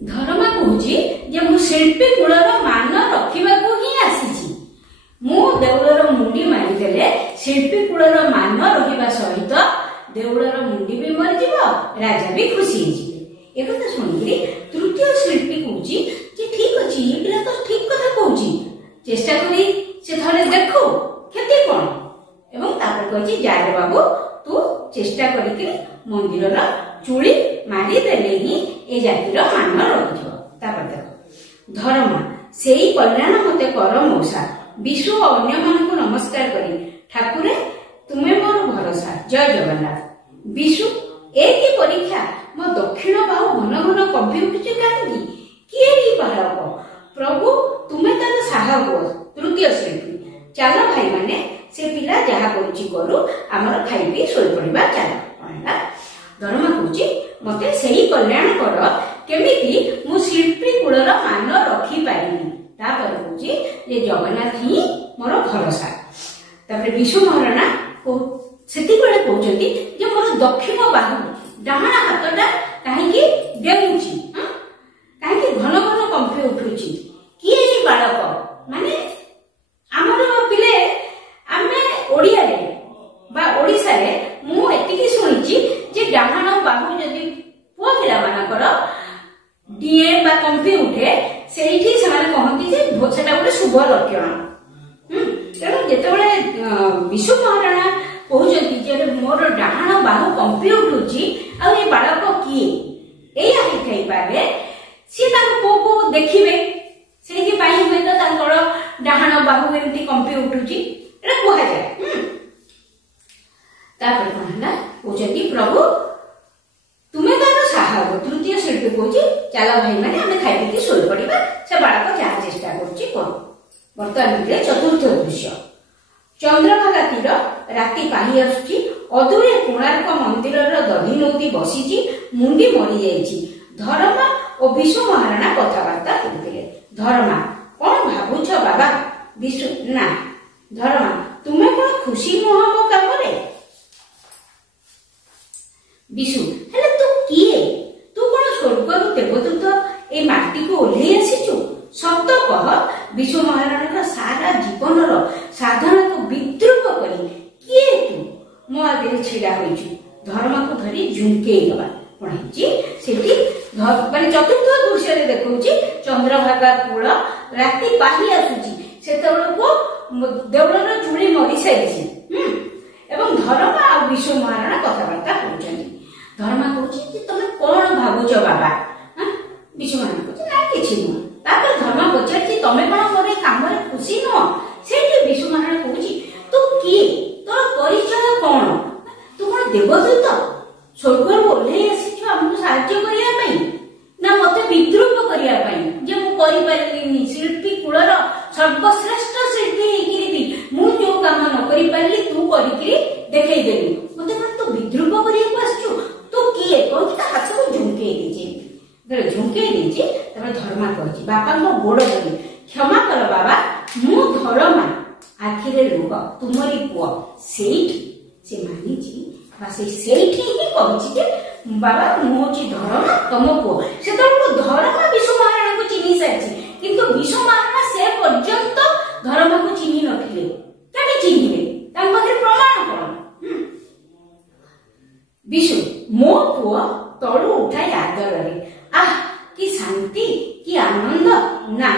धर्मा कहूची जे मु शिल्पी कूलर मान रखिबाकू ही आसीची। मु देउलर मुंडी मारिदेले शिल्पी कूलर मान रहिबा सहित देउलर मुंडी भी मरिजिब, राजा भी खुशी होइजिबे। एक कथा सुनिकरी तृतीय शिल्पी कहूची जे ठीक अछि, ये पिला तो ठीक कथा कहूची, चेष्टा करी से थरे देखो केते कोन। एवं तापर कहूची जारे बाबू तू चेष्टा करिकरी मंदिरर चूड़ी मारी देले ही ए जातिर मान रहिजिब। तापर देखो धर्मा सेई कल्याण मते कर मौसा, विश्व अन्य मानकु नमस्कार करी ठाकुरे तुमे मोर भरोसा, जय जगन्नाथ। विशु एकी परीक्षा मो दक्षिण बाहु घन घन कभी उठुचे कांदी किए री बालक, प्रभु तुमे तार साहा हो। तृतीय शिल्पी चलो भाई माने से पिला जहा करूची करू, आमर खाई पी सोई पड़िबा चलो। धर्मा कहूची मते सेही कल्याण कर केमिति मु शिल्पी कूलर मान रखी पारिनी। तापर कहूची जे जगन्नाथ ही मोर भरोसा। तापर विशु महाराणा सेति बेले कहउचंती जे मोर दक्षिण बाहु डाहाण हातटा काहेकि डेउची, काहेकि घन घन कंपी उठुची, किए ई बालक माने हमर पिले आमे ओडिया रे बा ओडिसा रे मु एतिकी सुनिची जे डाहाण बाहु जदी पुआ पिला मानकर डीए बा कंपी उठे सेठी सेमाने कहंती जे सेटा गोटे शुभ लक्षण। तेणु जेतेबेले विशु महाराणा कहउचंती जे मोर डाहाण बाहु कंपी उठुची आ ए बालक किए एया हि थई पारे, से ताको को देखिबे सेठी पाई हुए तो तांकर डाहाण बाहु एमती कंपी उठुची एटा कोहा जाय। तापर कहला कहउचंती प्रभु तुमे तार साहा हो। तृतीय शिल्पी कहउची चलो भाई माने आमे खाइ पी सोई पड़िबा, से बालक जहा चेष्टा करूची कर। वर्तमान चतुर्थ दृश्य चंद्रभागा तीर राति पाही आसुची, अदूरे कोणार्क मंदिरर दधी नौती बसीची, मुंडी मरी जाइची। धर्मा और विशु महाराणा कथबार्ता करथिले। धर्मा कौन भाबुछ बाबा? विशु ना धर्मा तुमे कौन खुशी नुह मो कामरे? विशु हेले तू किए? तू कौन स्वर्गरु देवदूत ए माटी को ओल्हेई आसीचु? सत कह विशु महाराणा सारा जीवनर साधना को विद्रूप करी किए तू मो आगे छिड़ा होइछु? धर्मा को धरी झुंकेई गला पणिची सेठी माने चतुर्थ दृश्य रे देखौची चंद्रभागा कूल राति पाही आसुची, सेतेबेल को देवलर चूड़ी मरी साइछि। एवं धर्मा आ विशु महाराणा कथबार्ता होउचंती। धर्मा कहूची जे तमे कोन भाबुछ बाबा? विशु महाराणा कहूची ना किछि न। तापर धर्मा पचारची तमे कोन मोरे कामरे खुशी न? सेठी विशु महाराणा कहूची तू किए? तोर परिचय कोन? तू कोन देवदूत? स्वर्गर ओल्हेई आसीछु हमकु साहाय्य करिया पई ना मते विद्रूप करिया पई जे मु करि पारिलिनी? शिल्पी कूलर सर्वश्रेष्ठ शिल्पी हेकिरि मु जो काम न करि पारिली तू करिकरी देखाई देली, मते कोन तू विद्रूप करिया को आछछु? तू किए? कहूची ता हाथ को झुंकेई देछि। झुंकेई देछि तबे धर्मा कहूची बापा को गोड़ धरि क्षमा कर बाबा, मु धर्मा आखिरे लुह तुमरी पुआ। सेठी से मानिची बासे सेठी ही कहूची जे बाबा मु होची धर्मा तम पुआ। से तो धर्मा विशु महाराणा को चिन्हि साइछि, किंतु विशु महाराणा से पर्यंत धर्मा को चिन्हि नथिले। काहे चिन्हिले? तां पाखरे प्रमाण कोन? विशु मो पुआ तळु उठाई आदररे, आह कि शांति कि आनंद। ना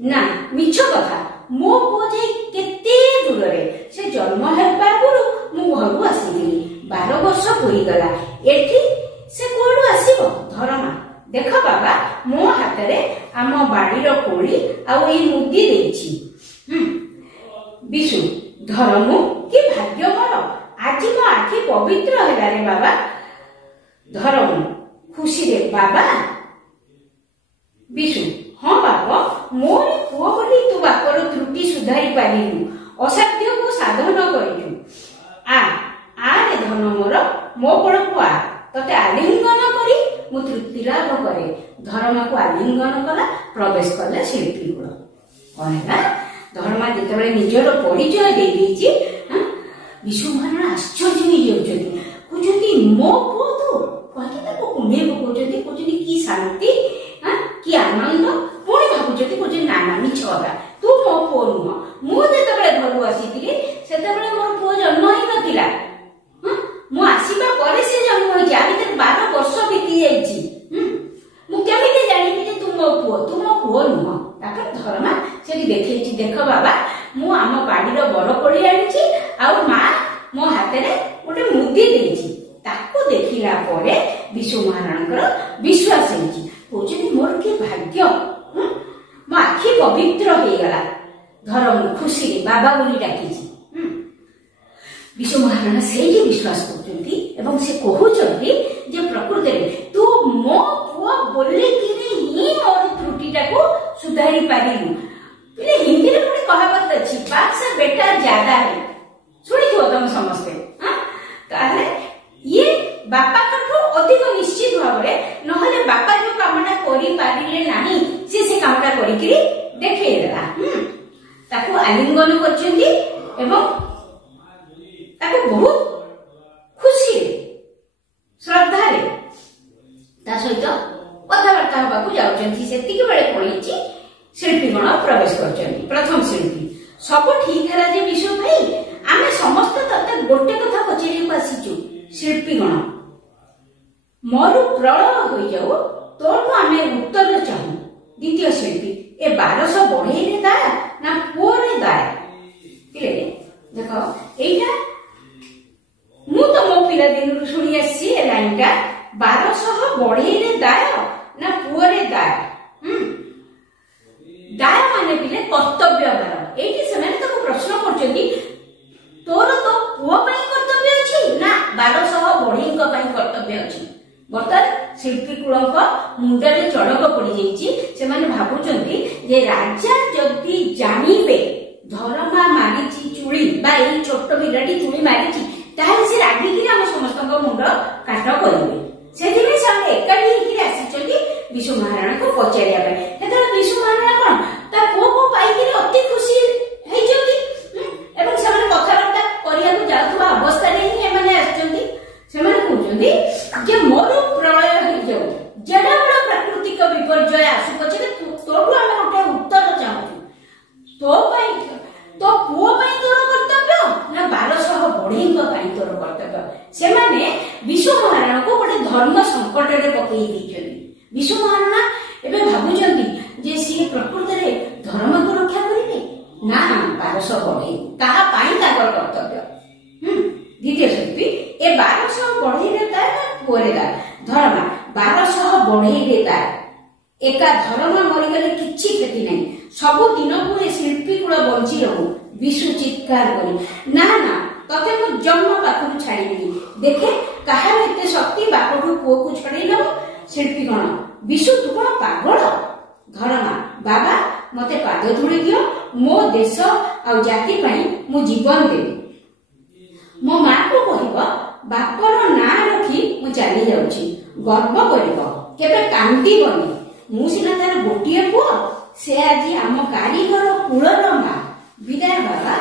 ना मिछ कथा, मो पुआ जे केते दूररे से जन्म हेबा गुरु मु घरु आसीली, 12 वर्ष होई गला एठी से कोडु आसीबो? धर्मा देख बाबा मो हातरे आम बाड़ीर कोली आ ए मुदी देछि। विशु धर्मु कि भाग्य मोर, आज मो आखि पवित्र होला रे बाबा। धर्म खुशी रे बाबा। विशु हाँ बाबा मोर पुओ बोली तू बापर त्रुटि सुधारी पारिलु, असाध्य को साधन करिलु। आ रे धन मोर मो कोळकु आ, तते आलिंगन करी मु तृप्ति लाभ करे। धर्मा को आलिंगन कला, प्रवेश कला शिल्पी कूल। कहला धर्मा जेतेबेले निजर परिचय दे देछि, विशु महाराणा आश्चर्य होई जाउछथि। कहउछथि मो पुओ तू कहके ताको कुंडे पकाउछथि, कहउछथि कि शांति ଆନନ୍ଦ। ପୁଣି ଭାବୁଛନ୍ତି କହୁଛନ୍ତି ନା ନା ମିଛ କଥା, ତୁ ମୋ ପୁଅ ନୁହଁ। ମୁଁ ଯେତେବେଳେ ଘରୁ ଆସିଥିଲି ସେତେବେଳେ ମୋର ପୁଅ ଜନ୍ମ ହେଇନଥିଲା। ମୁଁ ଆସିବା ପରେ ସେ ଜନ୍ମ ହେଇଛି। ଆ ଭିତରେ 12 ବର୍ଷ ବିତି ଯାଇଛି। ମୁଁ କେମିତି ଜାଣିବି ଯେ ତୁ ମୋ ପୁଅ? ତୁ ମୋ ପୁଅ ନୁହଁ। ତାପରେ ଧର୍ମା ସେଠି ଦେଖେଇଛି, ଦେଖ ବାବା ମୁଁ ଆମ ବାଡିର ବରକୋଳି ଆଣିଛି, ଆଉ ମା ମୋ ହାତରେ ଗୋଟେ ମୁଦି ଦେଇଛି। ତାକୁ ଦେଖିଲା ପରେ ବିଶୁ ମହାରାଣୀଙ୍କର ବିଶ୍ୱାସ ହେଇଛି। କହୁଛନ୍ତି ମୋର କି ଭାଗ୍ୟ, ମୋ ଆଖି ପବିତ୍ର ହେଇଗଲା। ଧର୍ମ ଖୁସିରେ ବାବା ବୋଲି ଡାକିଛି। ବିଶୁ ମହାରାଣା ସେଇଠି ବିଶ୍ୱାସ କରୁଛନ୍ତି ଏବଂ ସେ କହୁଛନ୍ତି ଯେ ପ୍ରକୃତରେ ତୁ ମୋ ପୁଅ ବୋଲିକିରି ହିଁ ମୋର ତ୍ରୁଟିଟାକୁ ସୁଧାରି ପାରିଲୁ। ହିନ୍ଦୀରେ ଗୋଟେ କହାବତ ଅଛି, ବାପ ସେ ବେଟା ଜ୍ୟାଦା है, ଶୁଣିଥିବ ତମେ ସମସ୍ତେ। ତାହେଲେ ଇଏ ବାପାଙ୍କଠୁ ଅଧିକ ନିଶ୍ଚିତ ଭାବରେ, ନହେଲେ ବାପା ଯୋଉ କାମଟା କରିପାରିଲେ ନାହିଁ ସେ କାମଟା କରିକିରି ଦେଖେଇଦେଲା। ତାକୁ ଆଲିଙ୍ଗନ କରିଛନ୍ତି ଏବଂ ତାକୁ ବହୁତ ଖୁସିରେ ଶ୍ରଦ୍ଧାରେ ତା ସହିତ କଥାବାର୍ତ୍ତା ହେବାକୁ ଯାଉଛନ୍ତି। ସେତିକି ବେଳେ କଣ ହେଇଛି, ଶିଳ୍ପୀଗଣ ପ୍ରବେଶ କରିଛନ୍ତି। ପ୍ରଥମ ଶିଳ୍ପୀ, ସବୁ ଠିକ ହେଲା ଯେ ବିଶୁ ଭାଇ, ଆମେ ସମସ୍ତେ ତତେ ଗୋଟେ କଥା ପଚାରିବାକୁ ଆସିଛୁ। ଶିଳ୍ପୀଗଣ, ମରୁ ପ୍ରଳୟ ହୋଇଯାଉ ତୋଠୁ ଆମେ ଉତ୍ତର ଚାହୁଁ। ଦ୍ୱିତୀୟ ଶିଳ୍ପୀ, ଏ 1200 ବଢେଇରେ ଦାୟ ନା ପୁଅରେ ଦାୟ? ଦେଖ ଏଇଟା ମୁଁ ତ ମୋ ପିଲାଦିନରୁ ଶୁଣି ଆସିଛି ଏ ଲାଇନଟା, 1200 ବଢେଇରେ ଦାୟ ନା ପୁଅରେ ଦାୟ? ଦାୟ ମାନେ ପିଲେ କର୍ତ୍ତବ୍ୟ ଭାର। ଏଇଠି ସେମାନେ ତାକୁ ପ୍ରଶ୍ନ କରୁଛନ୍ତି, ତୋର ତ ପୁଅ ପାଇଁ କର୍ତ୍ତବ୍ୟ ଅଛି ନା 1200 ବଢେଇଙ୍କ ପାଇଁ କର୍ତ୍ତବ୍ୟ ଅଛି? ବର୍ତ୍ତମାନ ଶିଳ୍ପୀ କୁଳଙ୍କ ମୁଣ୍ଡରେ ଚଡ଼କ ପଡିଯାଇଛି। ସେମାନେ ଭାବୁଛନ୍ତି ଯେ ରାଜା ଯଦି ଜାଣିବେ ଧରମା ମାରିଛି ଚୁଳି ବା ଏଇ ଛୋଟ ପିଲାଟି ଚୁଳି ମାରିଛି, ତାହେଲେ ସେ ରାଗିକିରି ଆମ ସମସ୍ତଙ୍କ ମୁଣ୍ଡ କାଟ କରିବେ। ସେଥିପାଇଁ ସେମାନେ ଏକାଠି ହେଇକିରି ଆସିଛନ୍ତି ବିଶୁ ମହାରାଣାକୁ ପଚାରିବା ପାଇଁ। ସେତେବେଳେ ବିଶୁ ମହାରାଣା କଣ ତା ପୁଅକୁ ପାଇକିରି ଅତି ଖୁସି ହେଇଛନ୍ତି ଏବଂ ସେମାନେ କଥାବାର୍ତ୍ତା କରିବାକୁ ଯାଉଥିବା ଅବସ୍ଥାରେ ହିଁ ଏମାନେ ଆସିଛନ୍ତି। ସେମାନେ କହୁଛନ୍ତି ଯେ ମୋର ପ୍ରଳୟ ହେଇଯାଉ, ଯେଡେ ବଡ ପ୍ରାକୃତିକ ବିପର୍ଯ୍ୟୟ ଆସୁ ପଛରେ ତୋଠୁ ଆମେ ଗୋଟେ ଉତ୍ତର ଚାହୁଁଛୁ। ତୋ ପାଇଁ, ତୋ ପୁଅ ପାଇଁ ତୋର କର୍ତ୍ତବ୍ୟ ନା 1200 ବଢେଇଙ୍କ ପାଇଁ ତୋର କର୍ତ୍ତବ୍ୟ? ସେମାନେ ବିଶୁ ମହାରାଣାକୁ ଗୋଟେ ଧର୍ମ ସଙ୍କଟରେ ପକେଇ ଦେଇଛନ୍ତି। ବିଶୁ ମହାରାଣା ଏବେ ଭାବୁଛନ୍ତି ଯେ ସିଏ ପ୍ରକୃତରେ ଧର୍ମକୁ ରକ୍ଷା କରିବେ ନା 1200 ବଢେଇ, କାହା ପାଇଁ ତାଙ୍କର କର୍ତ୍ତବ୍ୟ? ଦ୍ୱିତୀୟ ଶିଳ୍ପୀ, ଏ 1200 ବଢେଇରେ ଦାୟ ନା ପୁଅରେ ଦାୟ? ଧର୍ମା, 1200 ବଢେଇରେ ଦାୟ। ଏକା ଧର୍ମା ମରିଗଲେ କିଛି କ୍ଷତି ନାହିଁ, ସବୁ ଦିନକୁ ଏ ଶିଳ୍ପୀ କୂଳ ବଞ୍ଚି ରହୁ। ବିଶୁ ଚିତ୍କାର କରି, ନା ନା ତତେ ମୁଁ ଜନ୍ମ ପାଖରୁ ଛାଡ଼ିବିନି। ଦେଖେ କାହାର ଏତେ ଶକ୍ତି ବାପଠୁ ପୁଅକୁ ଛଡେଇ ନବ। ଶିଳ୍ପୀ କଣ, ବିଶୁ ତୁ କଣ ପାଗଳ? ଧର୍ମା, ବାବା ମତେ ପାଦ ଧୂଳି ଦିଅ, ମୋ ଦେଶ ଆଉ ଜାତି ପାଇଁ ମୁଁ ଜୀବନ ଦେବି। ମୋ ମାକୁ କହିବ ବାପର ନାଁ ରଖି ମୁଁ ଚାଲି ଯାଉଛି, ଗର୍ବ କରିବ, କେବେ କାନ୍ଦିବନି। ମୁଁ ସିନା ତାର ଗୋଟିଏ ପୁଅ, ସେ ଆଜି ଆମ କାରିଗର କୁଳର ମା। ବିଦାୟ ବାବା,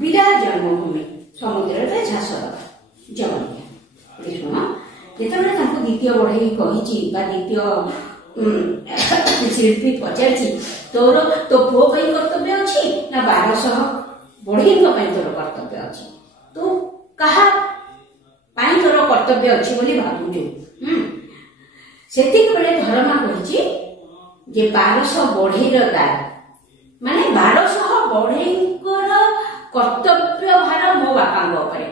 ବିଦାୟ ଜନ୍ମଭୂମି, ସମୁଦ୍ରରେ ଝାସ ଦବା ଜଗନ୍ନାଥ। ଶୁଣ, ଯେତେବେଳେ ତାଙ୍କୁ ଦ୍ୱିତୀୟ ବଢେଇ କହିଛି ବା ଦ୍ୱିତୀୟ ଶିଳ୍ପୀ ପଚାରିଛି, ତୋର ତୋ ପୁଅ ପାଇଁ କର୍ତ୍ତବ୍ୟ ଅଛି ନା 1200 ବଢେଇଙ୍କ ପାଇଁ ତୋର କର୍ତ୍ତବ୍ୟ ଅଛି? ତୁ କାହା ପାଇଁ ତୋର କର୍ତ୍ତବ୍ୟ ଅଛି ବୋଲି ଭାବୁଛୁ? ସେତିକି ବେଳେ ଧର୍ମା କହିଛି ଯେ 1200 ବଢେଇର ଦାୟ, ମାନେ 1200 ବଢେଇଙ୍କର କର୍ତ୍ତବ୍ୟ ଭାର ମୋ ବାପାଙ୍କ ଉପରେ,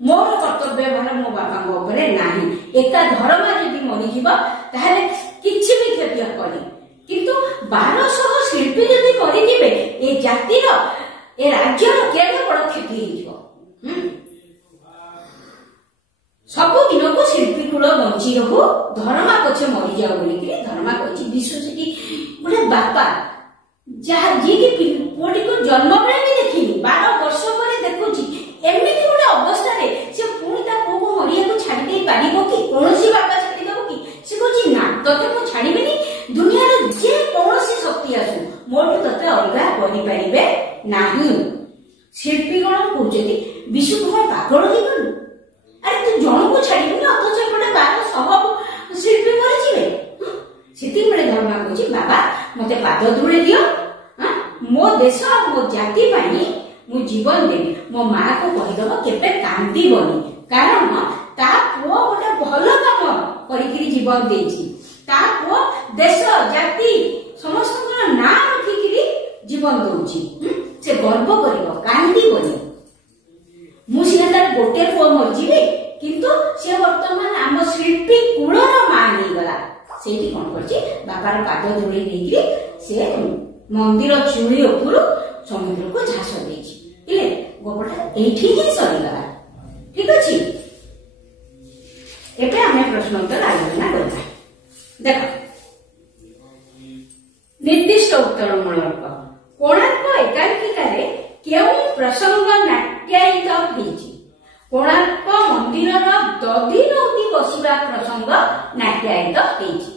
ମୋର କର୍ତ୍ତବ୍ୟ ଭାର ମୋ ବାପାଙ୍କ ଉପରେ ନାହିଁ। ଏକା ଧର୍ମା ଯଦି ମରିଯିବ ତାହେଲେ କିଛି ବି କ୍ଷତି ହବନି, କିନ୍ତୁ 1200 ଶିଳ୍ପୀ ଯଦି ମରିଯିବେ ଏ ଜାତିର, ଏ ରାଜ୍ୟର କେଡ଼େ ବଡ କ୍ଷତି ହେଇଯିବ। ସବୁଦିନକୁ ଶିଳ୍ପୀ କୂଳ ବଞ୍ଚି ରହୁ, ଧର୍ମା ପଛେ ମରିଯାଉ ବୋଲିକି ଧର୍ମା କହିଛି। ବିଶୁ ସେଠି ଗୋଟେ ବାପା ଯାହା ଯିଏକି ପୁଅଟିକୁ ଜନ୍ମ ବେଳେ ବି ଦେଖିନି, 12 ବର୍ଷ ପରେ ଦେଖୁଛି, ଏମିତି ଗୋଟେ ଅବସ୍ଥାରେ ସେ ପୁଣି ତା ପୁଅକୁ ମରିବାକୁ ଛାଡି ଦେଇ ପାରିବ କି? କୌଣସି ବାପା ଛାଡିଦବ କି? ସେ କହୁଛି ନା, ତତେ ମୁଁ ଛାଡିବିନି, ଦୁନିଆର ଯେ କୌଣସି ଶକ୍ତି ଆସୁ ମୋଠୁ ତତେ ଅଲଗା କରିପାରିବେ ନାହିଁ। ଶିଳ୍ପୀ ଗଣ କହୁଛନ୍ତି ବିଶୁ କଣ ପାଗଳ ହେଇଗଲୁ? ଆରେ ତୁ ଜଣକୁ ଛାଡିବୁନି, ଅଥଚ ଏପଟେ 1200 ଶିଳ୍ପୀ ମରିଯିବେ। ସେତିକିବେଳେ ଧର୍ମା कहूँ बाबा मते पाद धूले दियो मो देश मो जाति मु जीवन देवी मो माँ को कहीदेव केबे कांदीबनी कारण ता पुओ गोटे भल काम करिकिरी जीवन देछि ता पुओ देश जाति समस्त ना रखिकिरी जीवन दउछि से गर्व करिवो कांदीबनी मु सिना तार गोटे पुओ मरजिबे किंतु से वर्तमान आम शिल्पी कूलर मां नहीं गला सेठी कोन करछि बाबार पाद धूली देकिरी से मंदिर चूड़ी उपरु समुद्र को झास देछि इले गोपटा एठी ही सरीगला ठीक अछि एबे हमें प्रश्न उत्तर आलोचना करबा देखो निर्दिष्ट उत्तर मूलक कोणार्क एकांकिकारे केउ प्रसंग नाट्यायित होईछि कोणार्क मंदिर दधी नौती बसिबा प्रसंग नाट्यायित होईछि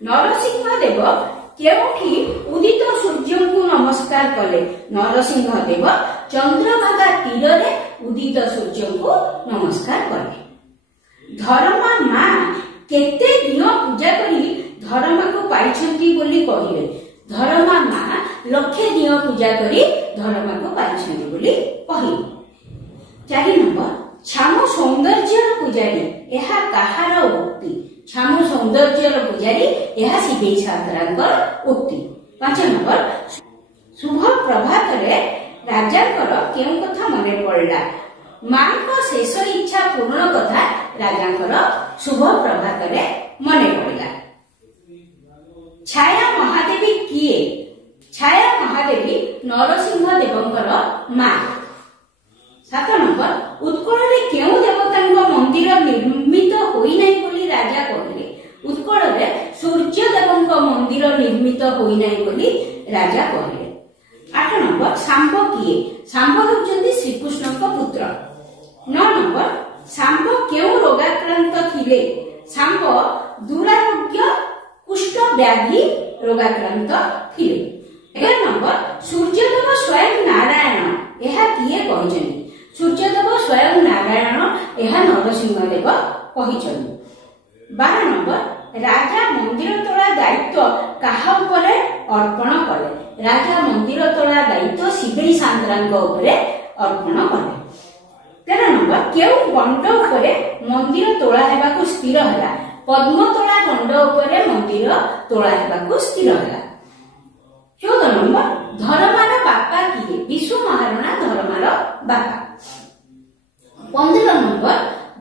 नरसिंह देव केउठी उदित सूर्य को नमस्कार कले नरसिंह देव चंद्रभागा तीर रे उदित सूर्य को नमस्कार कले धर्मा मां केते दिन पूजा करी धर्मा को पाइछंती बोली कहिले धर्मा मां लक्षे दिन पूजा करी धर्मा को पाइछंती बोली कहिले 4 नंबर छामु सौंदर्य पूजारी एहा कहार उक्ति छामु सौंदर्य पूजारी एहा सिद्धि छात्रांकर उक्ति 5 नंबर शुभ प्रभात रे राजांकर केउ कथा मने पड़ला मां को शेष इच्छा पूर्ण कथा राजांकर शुभ प्रभात रे मने पड़ला छाया महादेवी किए छाया महादेवी नरसिंह देवंकर मां 7 नंबर उत्कल रे केउ देवतांक मंदिर निर्मित होई नै बोली राजा कहले उत्कल रे सूर्य देवंक मंदिर निर्मित होई नै बोली राजा कहले 8 नंबर सांब किए सांब होचंती श्री कृष्णक पुत्र 9 नंबर सांब केउ रोगाक्रांत थिले सांब दुरारोग्य कुष्ठ व्याधि रोगाक्रांत थिले 11 नंबर सूर्यदेव स्वयं नारायण एहा किए कहजनी सूर्यदेव स्वयं नारायण एहा नरसिंह देव कहिछन 12 नंबर राजा मंदिर तोला दायित्व काहा उपरे अर्पण कले राजा मंदिर तोला दायित्व शिवेई सांद्रांग उपरे अर्पण कले 13 नंबर केउ गंड उपरे मंदिर तोला हेबाकू स्थिर हला पद्मतोला गंड उपरे मंदिर तोला हेबाकू स्थिर हला 14 नंबर धर्मार बापा किए विष्णु महाराणा धर्मार बापा 15 नंबर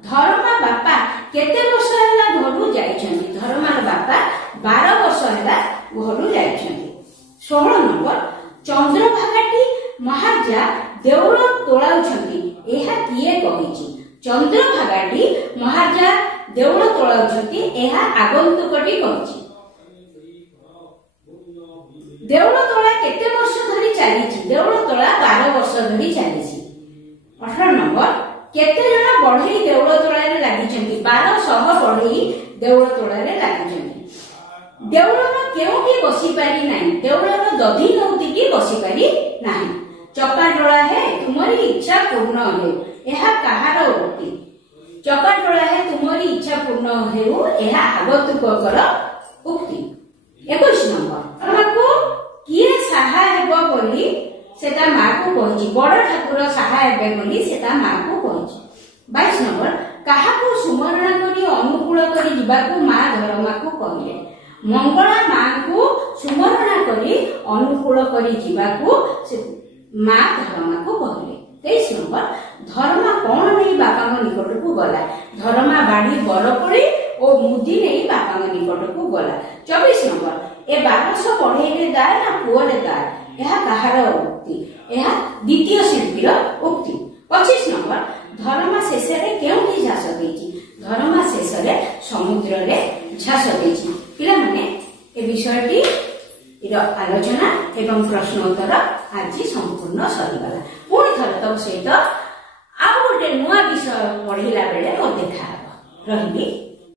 धर्मा बापा केते वर्ष हला घरु जाइछन्ती धर्मार बापा 12 वर्ष हला घरु जाइछन्ती 16 नंबर चंद्रभागाटी महाराजा देउळ तोळाउछन्ती एहा किए कहिछि चंद्रभागाटी महाराजा देउळ तोळाउछन्ती एहा आगंतुकटी कहिछि देउळ तोळा केते वर्ष धरि चालिछि देउळ तोळा 12 वर्ष धरि चालिछि 18 नंबर केते जण बढई देउळ तोळारे लागिछन्ती 1200 बढई देउळ तोळारे लागिछन्ती देउळर केउठी बसी पारी नाही देउळर दधी नौती बसी पारी नाही चकाडोळा हे तुमरी इच्छा पूर्ण हेउ एहा कहार उक्ति चकाडोळा हे तुमरी इच्छा पूर्ण हेउ एहा आगंतुककर उक्ति 21 नंबर हमको किए साहा हेबो बोली सेटा मां को कहिछि बड़ ठाकुर साहा हेबे बोली सेटा मां को कहिछि 22 नंबर काहा को सुमरण करी अनुकूल करी जिबाकू मां धर्मा को कहिले मंगला मां को सुमरण करी अनुकूल करी जिबाकू से मां धर्मा को कहिले 23 नंबर धर्मा कोन नै बापा निकट को गला धर्मा बाड़ी बरपड़ी ओ मुदी नै बापा निकट को गला 24 नंबर ए 1200 बढ़ई रे दाय ना पुओ रे दाय एहा कहार उक्ति एहा द्वितीय शिल्पीर उक्ति 25 नंबर धर्मा शेष रे केउठी झास देछि धर्मा शेष रे समुद्र रे झास देछि पिला माने ए विषयटी इर आलोचना एवं प्रश्न उत्तर आज संपूर्ण सरीगला पुणी थर तब सहित आ गोटे नुआ विषय पढ़िला बेले देखा रहिबी।